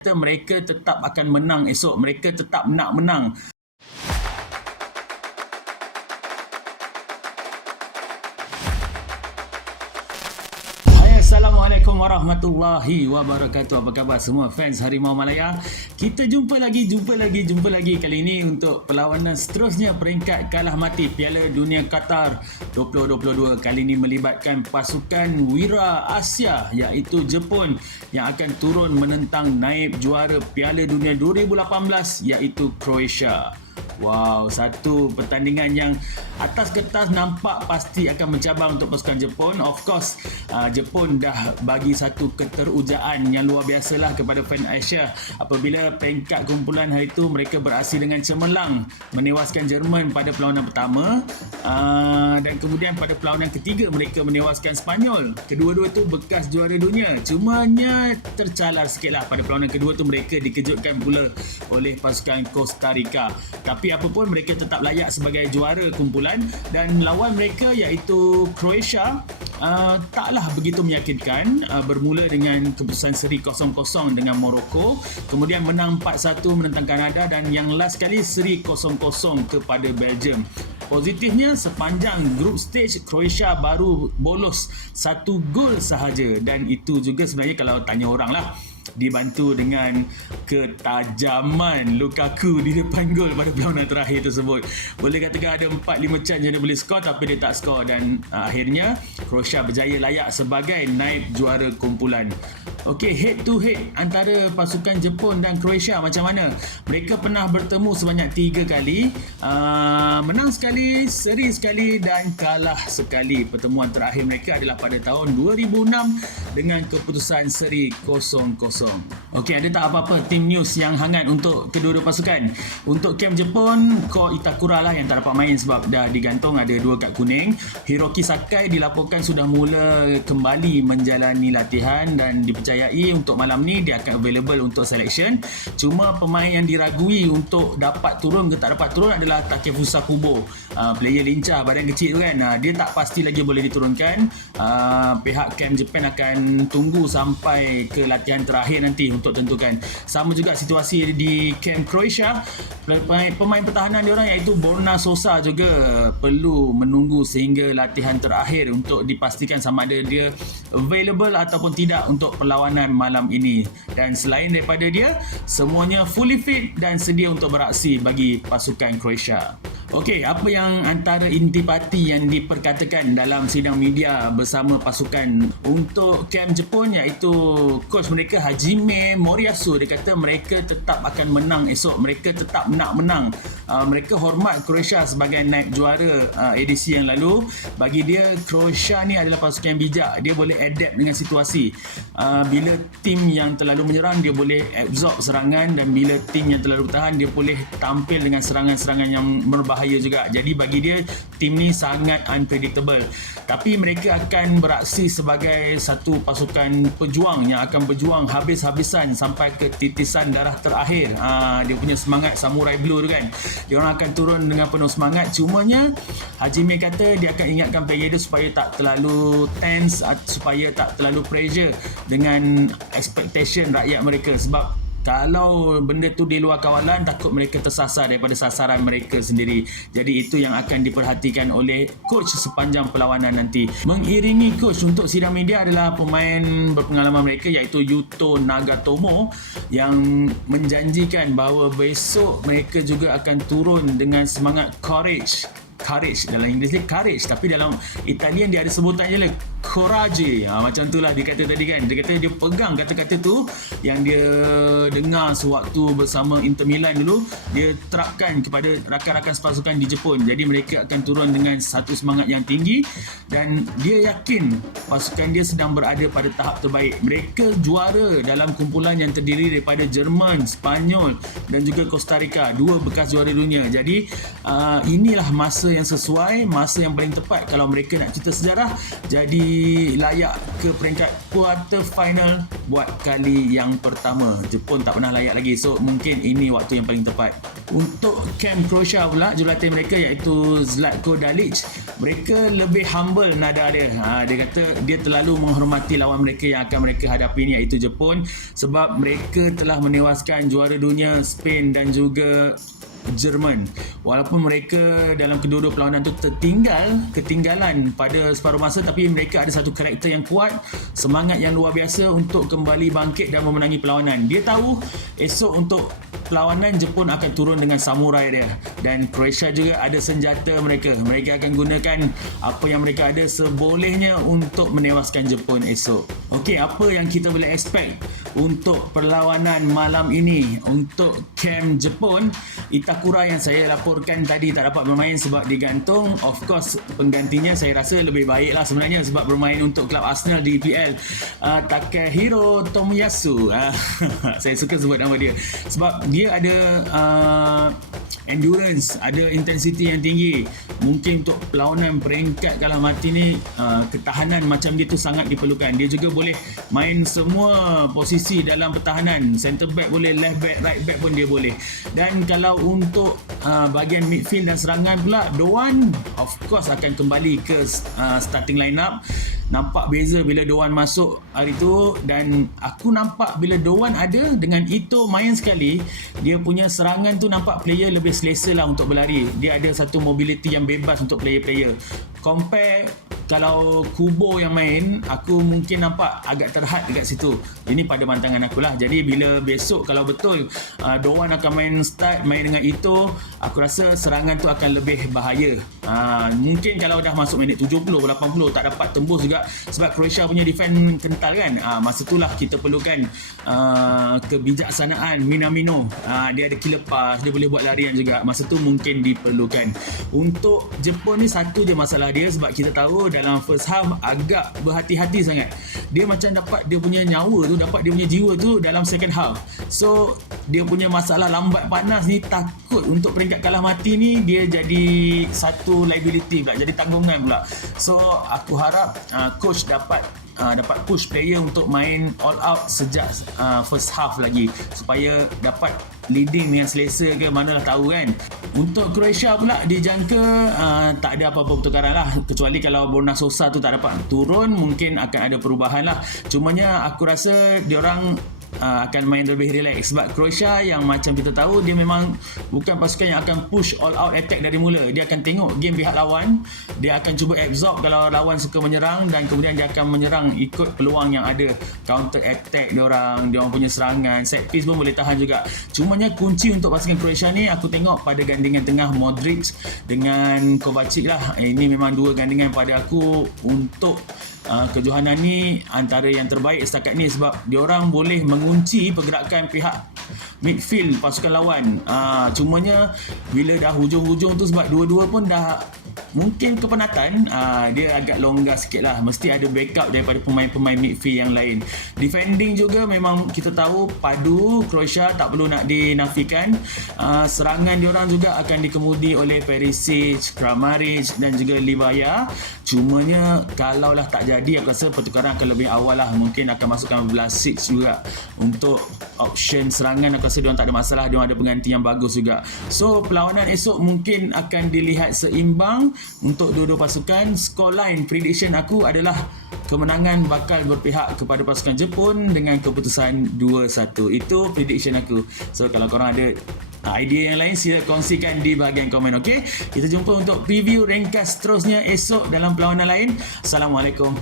mereka tetap akan menang esok. Mereka tetap nak menang. Assalamualaikum warahmatullahi wabarakatuh. Apa khabar semua fans Harimau Malaya? Kita jumpa lagi. Kali ini untuk perlawanan seterusnya peringkat kalah mati Piala Dunia Qatar 2022. Kali ini melibatkan pasukan Wira Asia iaitu Jepun yang akan turun menentang naib juara Piala Dunia 2018 iaitu Croatia. Wow, satu pertandingan yang atas kertas nampak pasti akan mencabar untuk pasukan Jepun. Of course, Jepun dah bagi satu keterujaan yang luar biasalah kepada fan Asia apabila peringkat kumpulan hari itu mereka beraksi dengan cemerlang menewaskan Jerman pada perlawanan pertama, dan kemudian pada perlawanan ketiga mereka menewaskan Spanyol. Kedua-dua itu bekas juara dunia. Cumanya tercalar sikitlah pada perlawanan kedua tu mereka dikejutkan pula oleh pasukan Costa Rica. Tapi apapun mereka tetap layak sebagai juara kumpulan dan lawan mereka iaitu Croatia taklah begitu meyakinkan. Bermula dengan keputusan seri 0-0 dengan Morocco, kemudian menang 4-1 menentang Kanada dan yang last kali seri 0-0 kepada Belgium. Positifnya sepanjang group stage Croatia baru bolos 1 gol sahaja dan itu juga sebenarnya kalau tanya orang lah dibantu dengan ketajaman Lukaku di depan gol pada perlawanan terakhir tersebut. Boleh katakan ada 4-5 chance yang dia boleh skor tapi dia tak skor dan akhirnya Croatia berjaya layak sebagai naib juara kumpulan. Okey, head to head antara pasukan Jepun dan Croatia macam mana? Mereka pernah bertemu sebanyak 3 kali, menang sekali, seri sekali dan kalah sekali. Pertemuan terakhir mereka adalah pada tahun 2006 dengan keputusan seri 0-0. Okey, ada tak apa-apa team news yang hangat untuk kedua-dua pasukan? Untuk kamp Jepun, Ko Itakura lah yang tak dapat main sebab dah digantung, ada 2 kad kuning. Hiroki Sakai dilaporkan sudah mula kembali menjalani latihan dan dipercayai untuk malam ni dia akan available untuk selection. Cuma pemain yang diragui untuk dapat turun ke tak dapat turun adalah Takefusa Kubo. Player lincah, badan kecil tu kan. Dia tak pasti lagi boleh diturunkan. Pihak kamp Jepun akan tunggu sampai ke latihan terakhir nanti untuk tentukan. Sama juga situasi di kamp Croatia. Pemain pertahanan diorang iaitu Borna Sosa juga perlu menunggu sehingga latihan terakhir untuk dipastikan sama ada dia available ataupun tidak untuk perlawanan malam ini. Dan selain daripada dia, semuanya fully fit dan sedia untuk beraksi bagi pasukan Croatia. Okey, apa yang antara intipati yang diperkatakan dalam sidang media bersama pasukan untuk kamp Jepun iaitu coach mereka Hajime Moriyasu. Dia kata mereka tetap akan menang esok. Mereka tetap nak menang. Mereka hormat Croatia sebagai naib juara edisi yang lalu. Bagi dia, Croatia ni adalah pasukan yang bijak. Dia boleh adapt dengan situasi. Bila tim yang terlalu menyerang, dia boleh absorb serangan, dan bila tim yang terlalu bertahan, dia boleh tampil dengan serangan-serangan yang berbahaya juga. Jadi bagi dia, tim ni sangat unpredictable. Tapi mereka akan beraksi sebagai satu pasukan pejuang yang akan berjuang habis-habisan sampai ke titisan darah terakhir. Dia punya semangat samurai blue tu kan. Dia orang akan turun dengan penuh semangat. Cumanya Hajime kata dia akan ingatkan player dia supaya tak terlalu tense, supaya tak terlalu pressure dengan expectation rakyat mereka, sebab kalau benda tu di luar kawalan, takut mereka tersasar daripada sasaran mereka sendiri. Jadi itu yang akan diperhatikan oleh coach sepanjang perlawanan nanti. Mengiringi coach untuk sidang media adalah pemain berpengalaman mereka iaitu Yuto Nagatomo yang menjanjikan bahawa besok mereka juga akan turun dengan semangat courage dalam Inggeris ni courage, tapi dalam Italian dia ada sebutan je lah, courage. Macam tu lah dia kata tadi kan. Dia kata dia pegang kata-kata tu yang dia dengar sewaktu bersama Inter Milan dulu, dia terapkan kepada rakan-rakan pasukan di Jepun. Jadi mereka akan turun dengan satu semangat yang tinggi dan dia yakin pasukan dia sedang berada pada tahap terbaik. Mereka juara dalam kumpulan yang terdiri daripada Jerman, Spanyol dan juga Costa Rica, 2 bekas juara dunia. Jadi inilah masa yang yang sesuai, masa yang paling tepat kalau mereka nak cerita sejarah, jadi layak ke peringkat quarter final buat kali yang pertama. Jepun tak pernah layak lagi, so mungkin ini waktu yang paling tepat. Untuk camp Croatia pula, jurulatih mereka iaitu Zlatko Dalic, mereka lebih humble nada dia. Dia kata dia terlalu menghormati lawan mereka yang akan mereka hadapi ni, iaitu Jepun, sebab mereka telah menewaskan juara dunia Spain dan juga Jerman. Walaupun mereka dalam kedua-dua perlawanan tu ketinggalan pada separuh masa, tapi mereka ada satu karakter yang kuat, semangat yang luar biasa untuk kembali bangkit dan memenangi perlawanan. Dia tahu esok untuk perlawanan Jepun akan turun dengan samurai dia, dan Croatia juga ada senjata mereka. Mereka akan gunakan apa yang mereka ada sebolehnya untuk menewaskan Jepun esok. Okey, apa yang kita boleh expect untuk perlawanan malam ini untuk camp Jepun? Itakura yang saya laporkan tadi tak dapat bermain sebab digantung. Of course, penggantinya saya rasa lebih baik lah sebenarnya sebab bermain untuk klub Arsenal di EPL. Takehiro Tomiyasu. Saya suka sebut nama dia sebab dia ada endurance, ada intensity yang tinggi. Mungkin untuk perlawanan peringkat kalah mati ni, ketahanan macam dia tu sangat diperlukan. Dia juga boleh main semua posisi dalam pertahanan. Centre back boleh, left back, right back pun dia boleh. Dan kalau untuk bahagian midfield dan serangan pula, Doan of course akan kembali ke starting lineup. Nampak beza bila Doan masuk hari tu, dan aku nampak bila Doan ada dengan Ito main sekali, dia punya serangan tu nampak player lebih selesa lah untuk berlari. Dia ada satu mobility yang bebas untuk player-player. Compare kalau Kubo yang main, aku mungkin nampak agak terhad dekat situ. Ini pada pandangan aku lah. Jadi bila besok kalau betul Doan akan main dengan Ito, aku rasa serangan tu akan lebih bahaya. Mungkin kalau dah masuk minit 70, 80 tak dapat tembus juga sebab Croatia punya defend kental kan. Masa itulah kita perlukan kebijaksanaan Minamino. Dia ada killer pass, dia boleh buat larian juga. Masa tu mungkin diperlukan. Untuk Jepun ni satu je masalah dia, sebab kita tahu dalam first half agak berhati-hati sangat. Dia macam dapat dia punya nyawa tu, dapat dia punya jiwa tu dalam second half. So dia punya masalah lambat panas ni, takut untuk peringkat kalah mati ni dia jadi satu liability pula, jadi tanggungan pula. So aku harap coach dapat push player untuk main all out sejak first half lagi supaya dapat leading dengan selesa ke, manalah tahu kan. Untuk Croatia pula dijangka tak ada apa-apa pertukaran lah, kecuali kalau Borna Sosa tu tak dapat turun, mungkin akan ada perubahan lah. Cumanya aku rasa diorang akan main lebih relax sebab Croatia yang macam kita tahu, dia memang bukan pasukan yang akan push all out attack dari mula. Dia akan tengok game pihak lawan, dia akan cuba absorb kalau lawan suka menyerang, dan kemudian dia akan menyerang ikut peluang yang ada. Counter attack diorang punya serangan, set piece pun boleh tahan juga. Cumanya kunci untuk pasukan Croatia ni aku tengok pada gandingan tengah Modric dengan Kovacic lah. Ini memang dua gandingan pada aku untuk kejohanan ni antara yang terbaik setakat ni, sebab diorang boleh mengunci pergerakan pihak midfield pasukan lawan. Cumanya bila dah hujung-hujung tu, sebab dua-dua pun dah mungkin kepenatan, dia agak longgar sikit lah. Mesti ada backup daripada pemain-pemain midfield yang lain. Defending juga memang kita tahu padu Croatia, tak perlu nak dinafikan. Serangan diorang juga akan dikemudi oleh Perisic, Kramaric dan juga Livaya. Cumanya kalaulah tak jadi, aku rasa pertukaran akan lebih awal lah. Mungkin akan masukkan Vlasic juga untuk option serangan. Aku rasa diorang tak ada masalah, diorang ada pengganti yang bagus juga. So perlawanan esok mungkin akan dilihat seimbang untuk dua-dua pasukan. Scoreline prediction aku adalah kemenangan bakal berpihak kepada pasukan Jepun dengan keputusan 2-1. Itu prediction aku. So kalau korang ada idea yang lain, sila kongsikan di bahagian komen. Okay, kita jumpa untuk preview ringkas seterusnya esok dalam perlawanan lain. Assalamualaikum.